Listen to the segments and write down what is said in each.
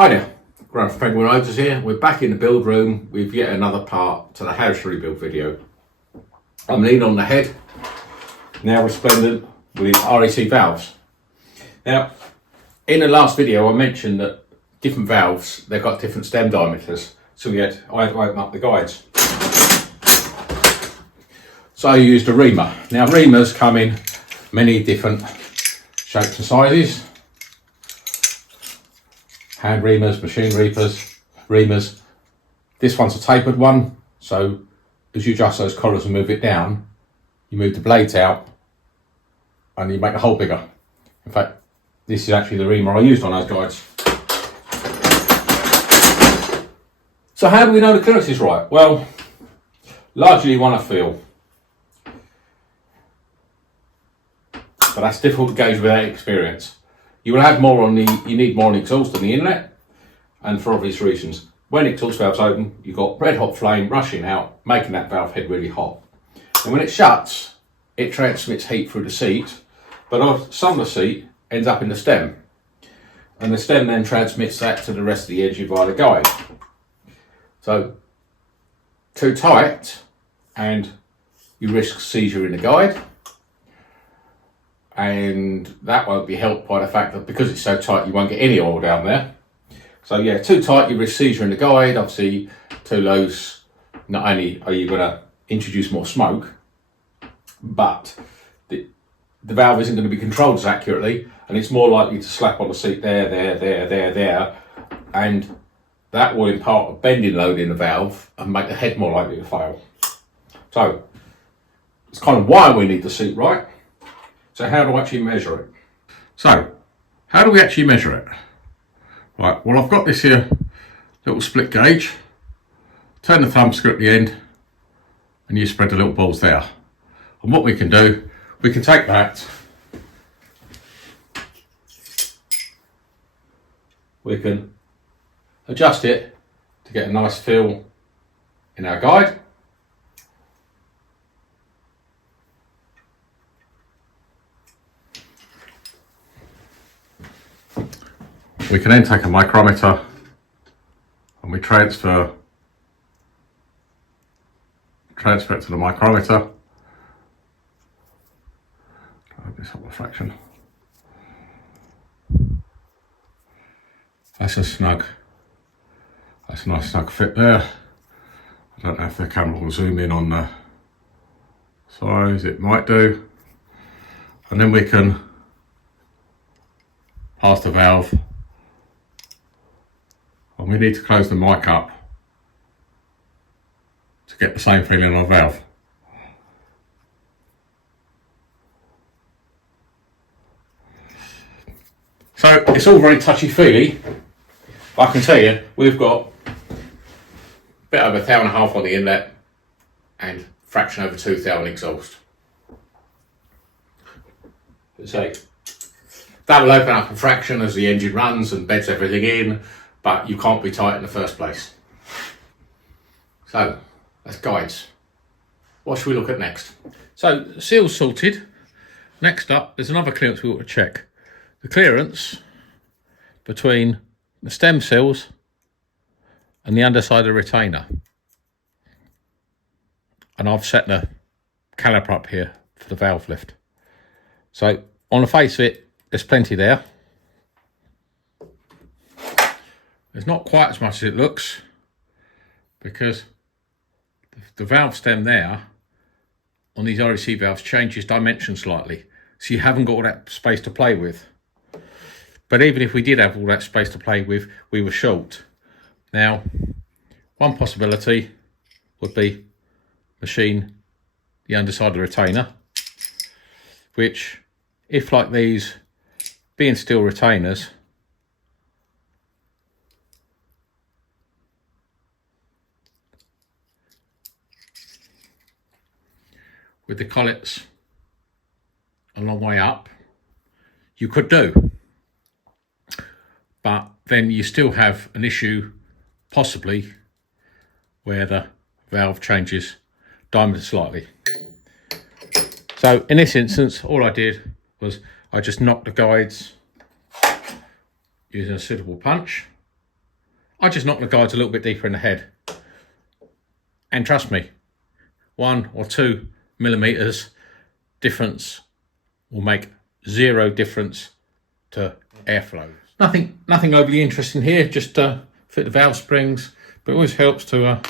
Hi there, Grant from Penguin Motors here. We're back in the build room with yet another part to the house rebuild video. I'm leaning on the head, now resplendent with RAC valves. Now, in the last video I mentioned that different valves, they've got different stem diameters, so I had to open up the guides. So I used a reamer. Now reamers come in many different shapes and sizes. Hand reamers, machine reamers. This one's a tapered one, so as you adjust those collars and move it down, you move the blades out and you make the hole bigger. In fact, this is actually the reamer I used on those guides. So how do we know the clearance is right? Well, largely you want to feel. But that's difficult to gauge without experience. You will have more on the, you need more on the exhaust than the inlet, and for obvious reasons. When the exhaust valve's open, you've got red hot flame rushing out, making that valve head really hot. And when it shuts, it transmits heat through the seat, but some of the seat ends up in the stem. And the stem then transmits that to the rest of the engine via the guide. So, too tight, and you risk seizure in the guide. And that won't be helped by the fact that because it's so tight you won't get any oil down there. So yeah, too tight, you risk seizure in the guide. Obviously too loose, not only are you going to introduce more smoke, but the valve isn't going to be controlled as accurately, and it's more likely to slap on the seat there, and that will impart a bending load in the valve and make the head more likely to fail. So it's kind of why we need the seat right. So how do I actually measure it? So, how do we actually measure it? Right, well I've got this here little split gauge. Turn the thumb screw at the end and you spread the little balls there. And what we can do, we can take that, we can adjust it to get a nice feel in our guide. We can then take a micrometer and we transfer it to the micrometer. Try this up a fraction. That's a nice snug fit there. I don't know if the camera will zoom in on the size, it might do. And then we can pass the valve. And we need to close the mic up to get the same feeling on the valve. So it's all very touchy-feely, but I can tell you we've got a bit over 1.5 thou on the inlet and fraction over 2 thou on exhaust. So that will open up a fraction as the engine runs and beds everything in, but you can't be tight in the first place. So that's guides. What should we look at next? So seals sorted. Next up, there's another clearance we ought to check. The clearance between the stem seals and the underside of the retainer. And I've set the caliper up here for the valve lift. So on the face of it, there's plenty there. There's not quite as much as it looks because the valve stem there on these RAC valves changes dimension slightly, so you haven't got all that space to play with. But even if we did have all that space to play with, we were short. Now, one possibility would be machine the underside of the retainer, which, if like these being steel retainers, with the collets a long way up, you could do. But then you still have an issue, possibly, where the valve changes diameter slightly. So in this instance, all I did was I just knocked the guides using a suitable punch I just knock the guides a little bit deeper in the head. And trust me, 1 or 2 millimeters difference will make zero difference to airflow. Nothing overly interesting here, just fit the valve springs, but it always helps to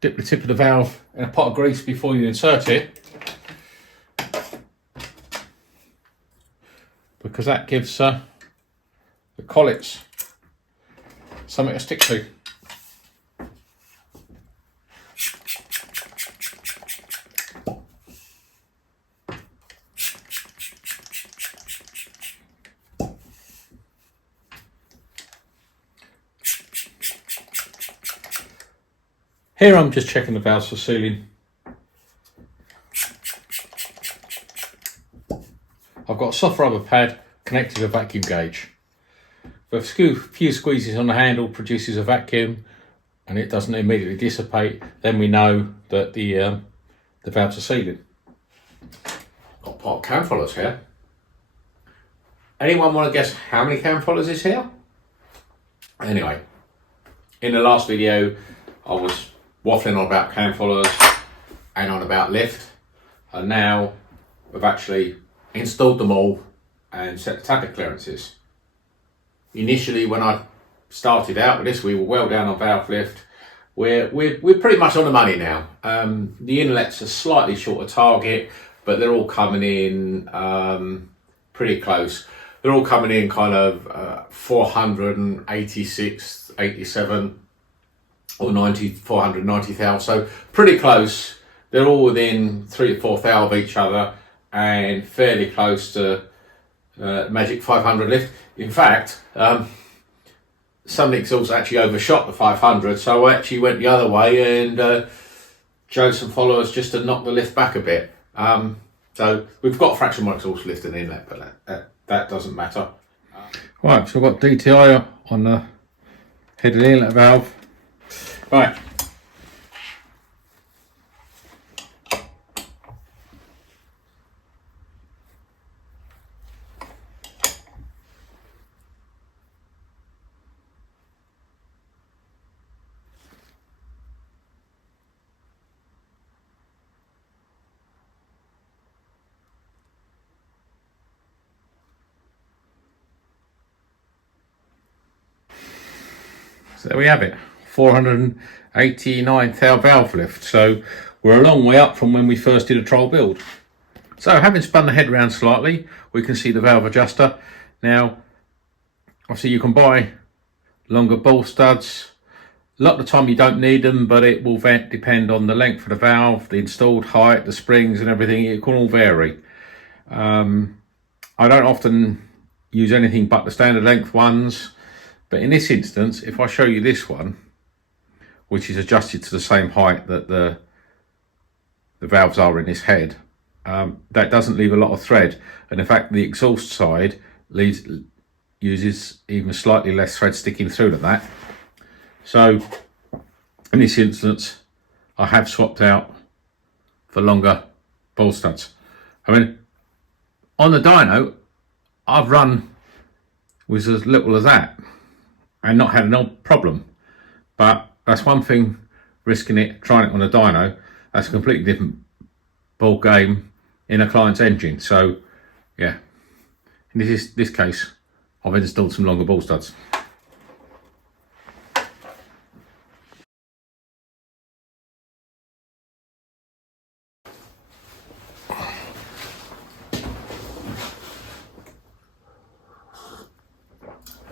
dip the tip of the valve in a pot of grease before you insert it, because that gives the collets something to stick to. Here I'm just checking the valves for sealing. I've got a soft rubber pad connected to a vacuum gauge. If a few squeezes on the handle produces a vacuum and it doesn't immediately dissipate, then we know that the valves are sealing. Got a pot of cam followers here. Anyone want to guess how many cam followers is here? Anyway, in the last video I was waffling on about cam followers and on about lift, and now we've actually installed them all and set the tappet clearances. Initially, when I started out with this, we were well down on valve lift. We're pretty much on the money now. The inlet's a slightly shorter target, but they're all coming in pretty close. They're all coming in kind of 486, 87 or 90, 490 thou. So pretty close. They're all within 3 to 4 thou of each other and fairly close to magic 500 lift. In fact, some exhausts actually overshot the 500, so I actually went the other way and chose some followers just to knock the lift back a bit. So we've got fractional exhaust lift and inlet, but that doesn't matter. Right, so I've got DTI on the head of the inlet valve. Right. So there we have it, 489 thou valve lift. So we're a long way up from when we first did a trial build. So having spun the head round slightly, we can see the valve adjuster. Now, obviously you can buy longer ball studs. A lot of the time you don't need them, but it will depend on the length of the valve, the installed height, the springs and everything. It can all vary. I don't often use anything but the standard length ones. But in this instance, if I show you this one, which is adjusted to the same height that the valves are in this head, that doesn't leave a lot of thread. And in fact, the exhaust side uses even slightly less thread sticking through than that. So in this instance, I have swapped out for longer ball studs. I mean, on the dyno, I've run with as little as that and not had no problem. But that's one thing, risking it, trying it on a dyno. That's a completely different ball game in a client's engine. So yeah, in this case, I've installed some longer ball studs.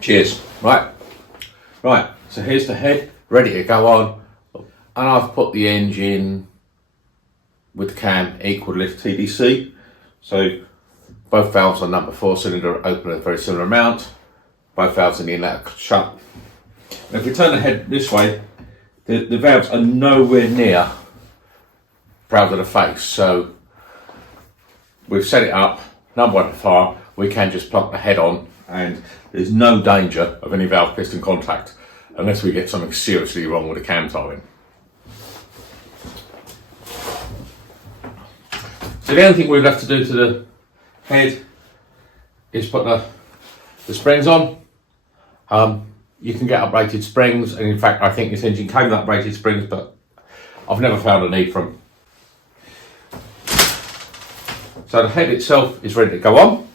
Cheers. Right, so here's the head ready to go on, and I've put the engine with the cam equal lift TDC. So both valves are number 4 cylinder, open at a very similar amount. Both valves in the inlet are shut. Now if we turn the head this way, the valves are nowhere near proud of the face. So we've set it up, number 1 to far, we can just plug the head on and there's no danger of any valve piston contact unless we get something seriously wrong with the cam timing. So the only thing we've left to do to the head is put the springs on. you can get uprated springs, and in fact I think this engine came with uprated springs, but I've never found a need for them. So the head itself is ready to go on,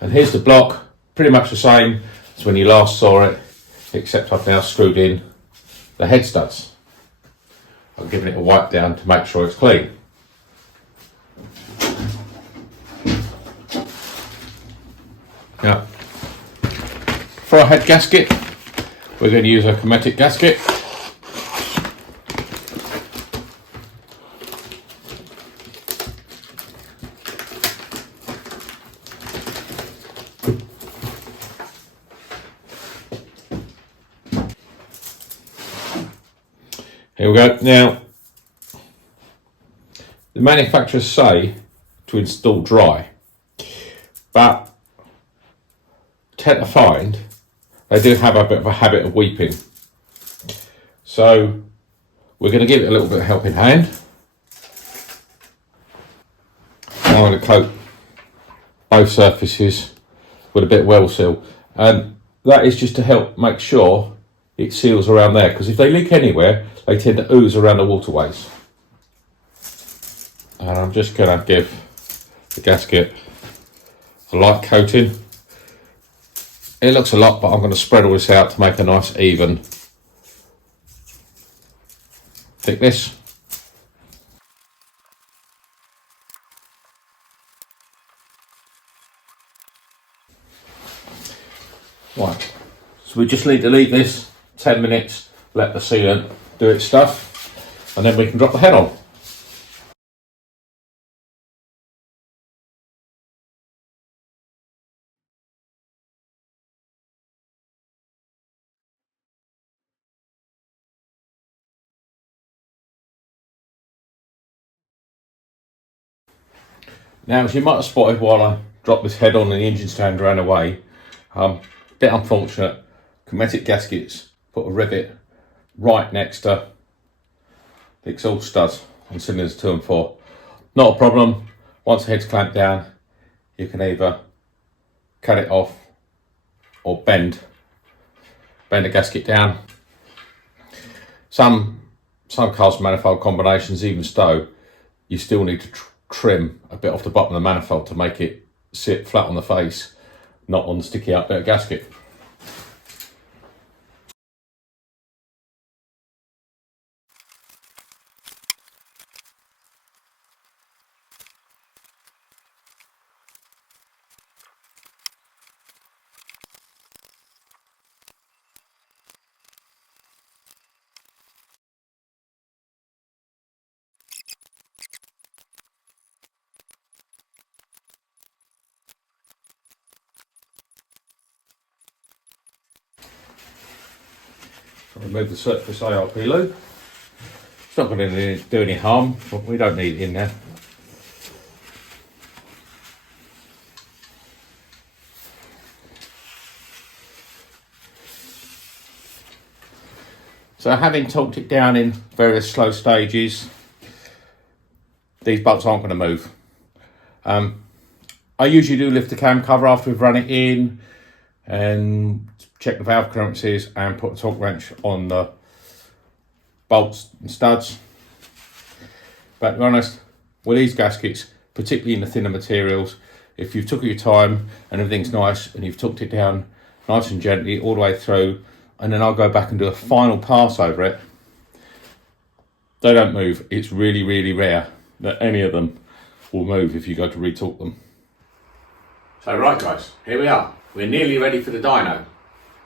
and here's the block, pretty much the same as when you last saw it, except I've now screwed in the head studs. I'm giving it a wipe down to make sure it's clean. Now, for our head gasket, we're going to use a hermetic gasket. Here we go. Now, the manufacturers say to install dry, but tend to find they do have a bit of a habit of weeping. So we're going to give it a little bit of helping hand. Now I'm going to coat both surfaces with a bit of well seal, and that is just to help make sure it seals around there, because if they leak anywhere they tend to ooze around the waterways. And I'm just going to give the gasket a light coating. It looks a lot, but I'm going to spread all this out to make a nice even thickness. Right, so we just need to leave this 10 minutes, let the sealant do its stuff, and then we can drop the head on. Now, as you might have spotted while I dropped this head on and the engine stand ran away, bit unfortunate, hermetic gaskets put a rivet right next to the exhaust studs on cylinders 2 and 4. Not a problem. Once the head's clamped down, you can either cut it off or bend the gasket down. Some cast manifold combinations, even Stowe, you still need to trim a bit off the bottom of the manifold to make it sit flat on the face, not on the sticky out bit of gasket. Remove the surplus ARP lube. It's not going to do any harm, but we don't need it in there. So having torqued it down in various slow stages, these bolts aren't going to move. I usually do lift the cam cover after we've run it in and check the valve clearances and put a torque wrench on the bolts and studs. But to be honest, with these gaskets, particularly in the thinner materials, if you've took your time and everything's nice and you've torqued it down nice and gently all the way through, and then I'll go back and do a final pass over it, they don't move. It's really, really rare that any of them will move if you go to retorque them. So right guys, here we are. We're nearly ready for the dyno.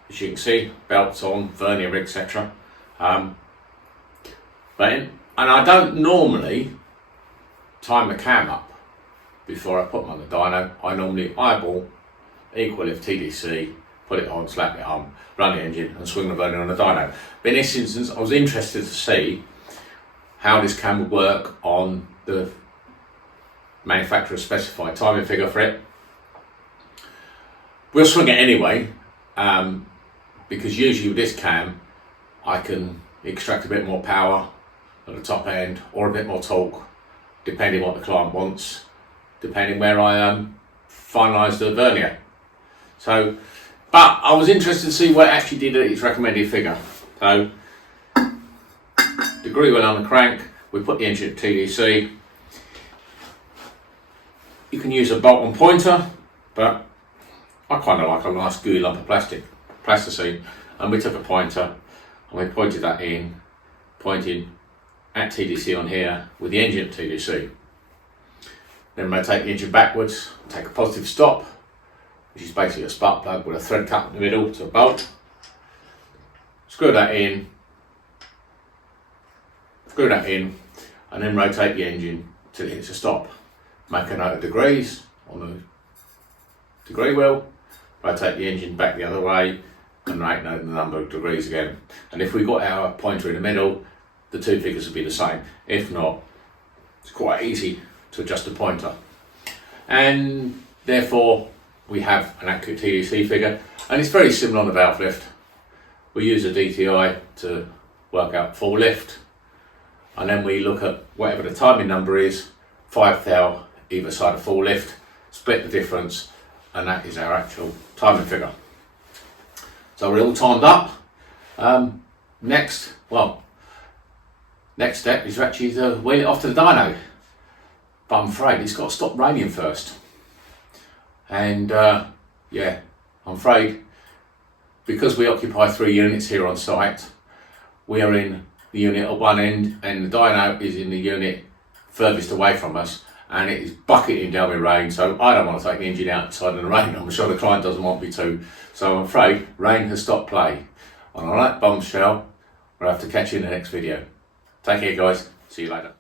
As you can see, belts on, vernier, etc. And I don't normally time the cam up before I put them on the dyno. I normally eyeball, equal lift TDC, put it on, slap it on, run the engine and swing the vernier on the dyno. But in this instance, I was interested to see how this cam would work on the manufacturer's specified timing figure for it. We'll swing it anyway, because usually with this cam, I can extract a bit more power at the top end or a bit more torque, depending what the client wants, depending where I finalise the vernier. So But I was interested to see what it actually did at its recommended figure. So, degree wheel on the crank, we put the engine at TDC. You can use a bolt on pointer, but I kind of like a nice gooey lump of plasticine. And we took a pointer and we pointed that in, pointing at TDC on here with the engine at TDC. Then rotate the engine backwards, take a positive stop, which is basically a spark plug with a thread cut in the middle to a bolt. Screw that in, and then rotate the engine till it hits a stop. Make a note of degrees on the degree wheel, rotate the engine back the other way, and make note of the number of degrees again. And if we got our pointer in the middle, the two figures would be the same. If not, it's quite easy to adjust the pointer. And therefore, we have an accurate TDC figure, and it's very similar on the valve lift. We use a DTI to work out full lift, and then we look at whatever the timing number is, 5 thou either side of full lift, split the difference, and that is our actual timing figure. So we're all timed up. Next step is actually to wheel it off to the dyno, but I'm afraid it's got to stop raining first. And yeah, I'm afraid because we occupy 3 units here on site, we are in the unit at one end and the dyno is in the unit furthest away from us, and it is bucketing down with rain, so I don't want to take the engine outside in the rain. I'm sure the client doesn't want me to, so I'm afraid rain has stopped play. And on that bombshell, we'll have to catch you in the next video. Take care guys, see you later.